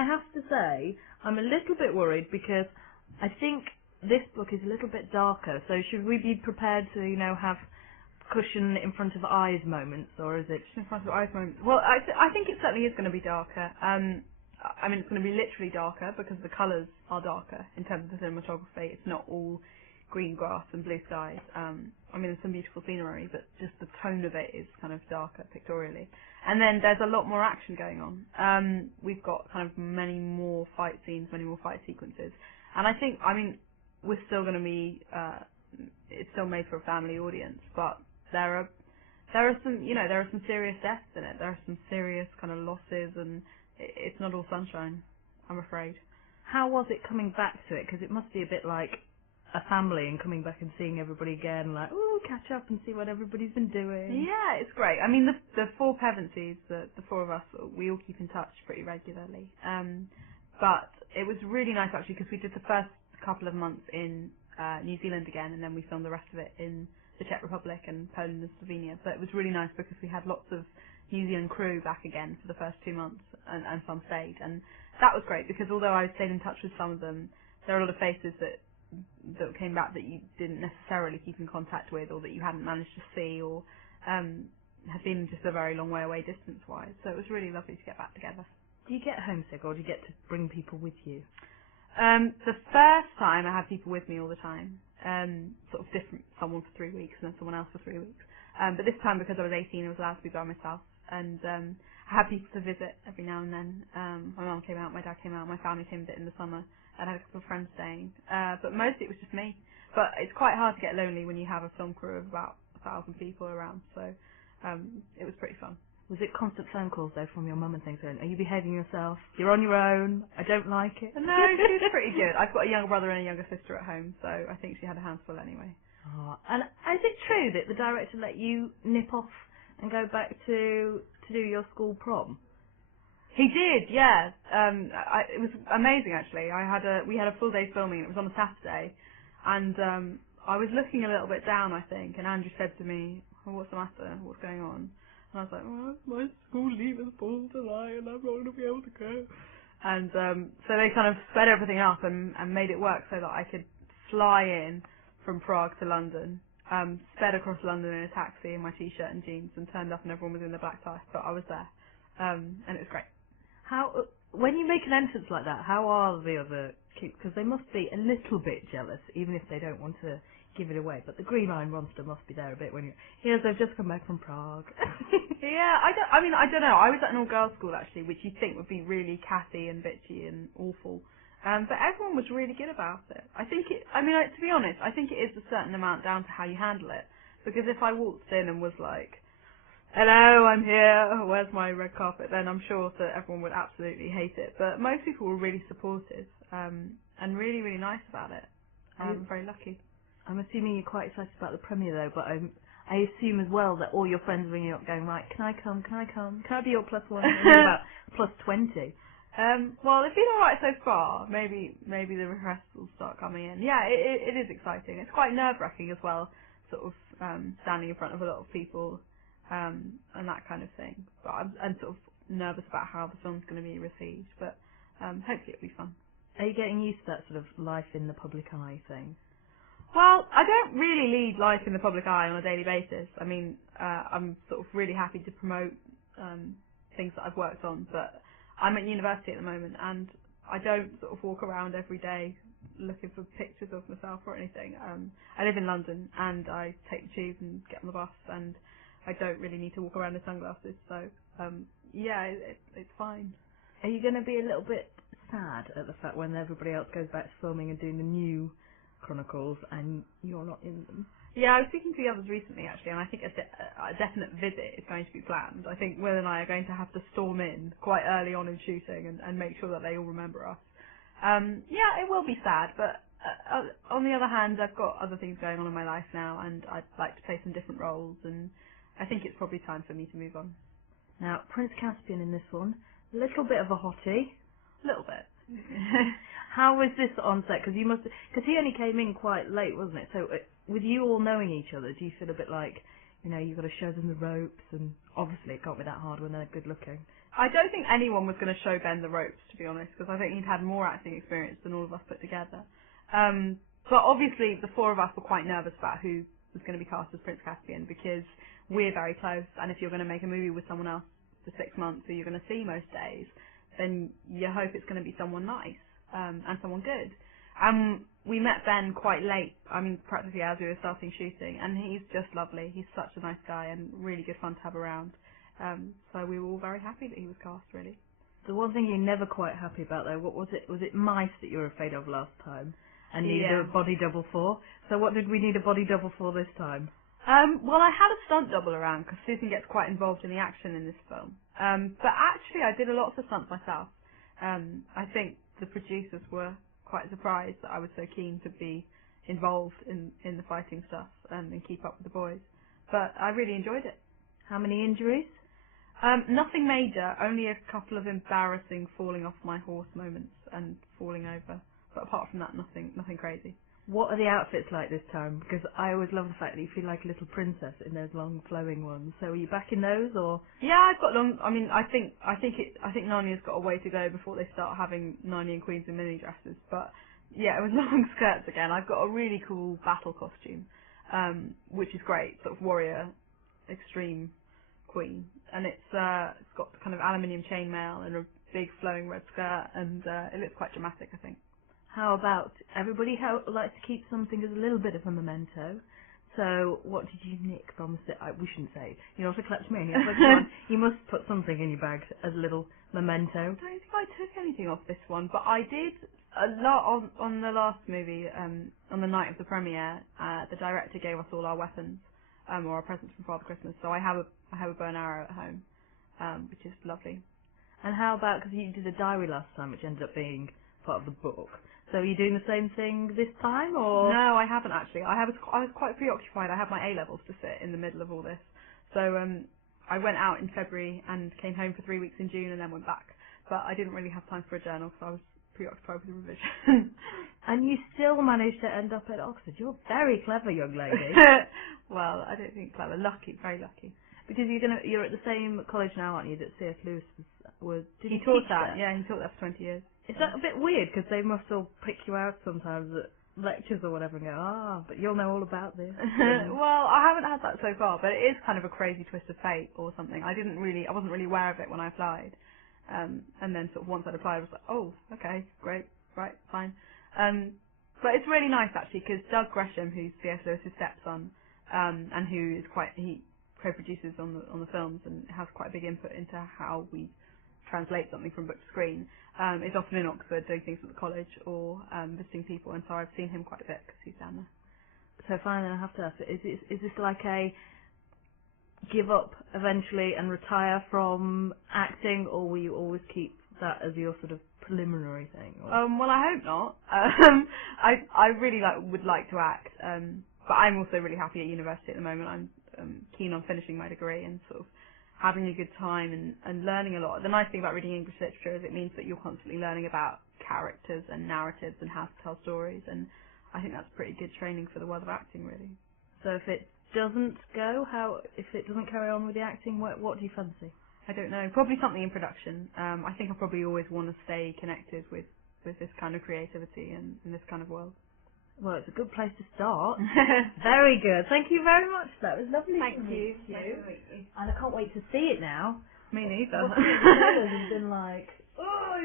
I have to say, I'm a little bit worried because I think this book is a little bit darker. So should we be prepared to, have cushion in front of eyes moments, or is it in front of eyes moments? Well, I think it certainly is going to be darker. It's going to be literally darker because the colours are darker in terms of the cinematography. It's not all green grass and blue skies. There's some beautiful scenery, but just the tone of it is kind of darker pictorially. And then there's a lot more action going on. We've got kind of many more fight scenes, many more fight sequences. And I think, we're still going to be, it's still made for a family audience, but there are some serious deaths in it. There are some serious kind of losses, and it's not all sunshine, I'm afraid. How was it coming back to it? Because it must be a bit like a family and coming back and seeing everybody again, like, ooh, catch up and see what everybody's been doing. Yeah, it's great. The four Pevensies, the four of us, we all keep in touch pretty regularly. But it was really nice actually because we did the first couple of months in New Zealand again, and then we filmed the rest of it in the Czech Republic and Poland and Slovenia. So it was really nice because we had lots of New Zealand crew back again for the first 2 months, and some stayed. And that was great because although I stayed in touch with some of them, there are a lot of faces that came back that you didn't necessarily keep in contact with, or that you hadn't managed to see, or had been just a very long way away distance-wise. So it was really lovely to get back together. Do you get homesick, or do you get to bring people with you? The first time I had people with me all the time, sort of different, someone for 3 weeks and then someone else for 3 weeks. But this time, because I was 18, I was allowed to be by myself, and I had people to visit every now and then. My mum came out, my dad came out, my family came a bit in the summer. I had a couple of friends staying, but mostly it was just me. But it's quite hard to get lonely when you have a film crew of about 1,000 people around, so it was pretty fun. Was it constant phone calls, though, from your mum and things? Are you behaving yourself? You're on your own? I don't like it. No, she was pretty good. I've got a younger brother and a younger sister at home, so I think she had a handful anyway. Oh, and is it true that the director let you nip off and go back to do your school prom? He did, yeah. It was amazing actually. We had a full day filming. It was on a Saturday, and I was looking a little bit down, I think. And Andrew said to me, oh, "What's the matter? What's going on?" And I was like, "Well, my school leave is full tonight, and I'm not going to be able to go." And so they kind of sped everything up and made it work so that I could fly in from Prague to London. Sped across London in a taxi in my t-shirt and jeans, and turned up and everyone was in their black tie, but I was there, and it was great. When you make an entrance like that, how are the other kids? Because they must be a little bit jealous, even if they don't want to give it away. But the Green Iron Monster must be there a bit when you. Yes, I've just come back from Prague. Yeah, I don't know. I was at an all-girls school actually, which you'd think would be really catty and bitchy and awful. But everyone was really good about it. I think to be honest, I think it is a certain amount down to how you handle it. Because if I waltzed in and was like, "Hello, I'm here, where's my red carpet?" then I'm sure that everyone would absolutely hate it. But most people were really supportive, and really, really nice about it. I'm very lucky. I'm assuming you're quite excited about the premiere though, but I assume as well that all your friends are ringing up going, right, can I come? Can I be your +1? And you're about +20. Well, it's been alright so far. Maybe the requests will start coming in. Yeah, it is exciting. It's quite nerve-wracking as well, sort of standing in front of a lot of people. And that kind of thing. But I'm sort of nervous about how the film's going to be received, but hopefully it'll be fun. Are you getting used to that sort of life in the public eye thing? Well, I don't really lead life in the public eye on a daily basis. I'm sort of really happy to promote things that I've worked on, but I'm at university at the moment, and I don't sort of walk around every day looking for pictures of myself or anything. I live in London, and I take the tube and get on the bus, and I don't really need to walk around in sunglasses, so it's fine. Are you going to be a little bit sad at the fact when everybody else goes back to filming and doing the new Chronicles and you're not in them? Yeah, I was speaking to the others recently actually, and I think a definite visit is going to be planned. I think Will and I are going to have to storm in quite early on in shooting and make sure that they all remember us. It will be sad, but on the other hand, I've got other things going on in my life now, and I'd like to play some different roles, and I think it's probably time for me to move on. Now, Prince Caspian in this one, a little bit of a hottie. A little bit. How was this on set? Because he only came in quite late, wasn't it? So with you all knowing each other, do you feel a bit like, you've got to show them the ropes, and obviously it can't be that hard when they're good looking. I don't think anyone was going to show Ben the ropes, to be honest, because I think he'd had more acting experience than all of us put together. But obviously, the four of us were quite nervous about who was going to be cast as Prince Caspian, because we're very close, and if you're going to make a movie with someone else for 6 months who you're going to see most days, then you hope it's going to be someone nice and someone good. We met Ben quite late, I mean, practically as we were starting shooting, and he's just lovely. He's such a nice guy and really good fun to have around. So we were all very happy that he was cast, really. The one thing you're never quite happy about, though, what was it? Was it mice that you were afraid of last time and needed a body double for? So what did we need a body double for this time? Well, I had a stunt double around because Susan gets quite involved in the action in this film. But actually, I did a lot of the stunts myself. I think the producers were quite surprised that I was so keen to be involved in the fighting stuff and keep up with the boys. But I really enjoyed it. How many injuries? Nothing major, only a couple of embarrassing falling off my horse moments and falling over. But apart from that, nothing crazy. What are the outfits like this time? Because I always love the fact that you feel like a little princess in those long flowing ones. So are you back in those, or? Yeah, I've got long. I mean, I think Narnia's got a way to go before they start having Narnia and Queens in mini dresses. But yeah, it was long skirts again. I've got a really cool battle costume, which is great, sort of warrior, extreme queen, and it's got kind of aluminium chainmail and a big flowing red skirt, and it looks quite dramatic, I think. How about everybody likes to keep something as a little bit of a memento? So what did you nick from the set? We shouldn't say. You're not a kleptomaniac, but come on, you must put something in your bag as a little memento. I don't think I took anything off this one, but I did a lot on the last movie. On the night of the premiere, the director gave us all our weapons, or our presents from Father Christmas. So I have a bow and arrow at home, which is lovely. And how about, because you did a diary last time, which ended up being part of the book. So are you doing the same thing this time, or? No, I haven't actually. I was quite preoccupied. I had my A-levels to sit in the middle of all this. So I went out in February and came home for 3 weeks in June and then went back. But I didn't really have time for a journal because I was preoccupied with the revision. And you still managed to end up at Oxford. You're very clever, young lady. Well, I don't think clever. Lucky, very lucky. Because you're at the same college now, aren't you, that C.S. Lewis was did he he taught teach that? Yeah, he taught that for 20 years. Is that a bit weird? Because they must all pick you out sometimes at lectures or whatever and go, but you'll know all about this. Well, I haven't had that so far, but it is kind of a crazy twist of fate or something. I wasn't really aware of it when I applied. And then sort of once I'd applied, I was like, oh, okay, great, right, fine. But it's really nice actually, because Doug Gresham, who's C.S. Lewis's stepson, and who is he co-produces on the films and has quite a big input into how we translate something from book to screen, is often in Oxford doing things at the college or visiting people, and so I've seen him quite a bit because he's down there. So finally, I have to ask, is this like a give up eventually and retire from acting, or will you always keep that as your sort of preliminary thing? Well, I hope not. I really would like to act, but I'm also really happy at university at the moment. I'm keen on finishing my degree and sort of having a good time and learning a lot. The nice thing about reading English literature is it means that you're constantly learning about characters and narratives and how to tell stories, and I think that's pretty good training for the world of acting, really. So if it doesn't go, if it doesn't carry on with the acting, what do you fancy? I don't know. Probably something in production. I think I probably always want to stay connected with this kind of creativity and this kind of world. Well, it's a good place to start. Very good. Thank you very much. That was lovely. Thank you. And I can't wait to see it now. Me neither. What's been like, oh,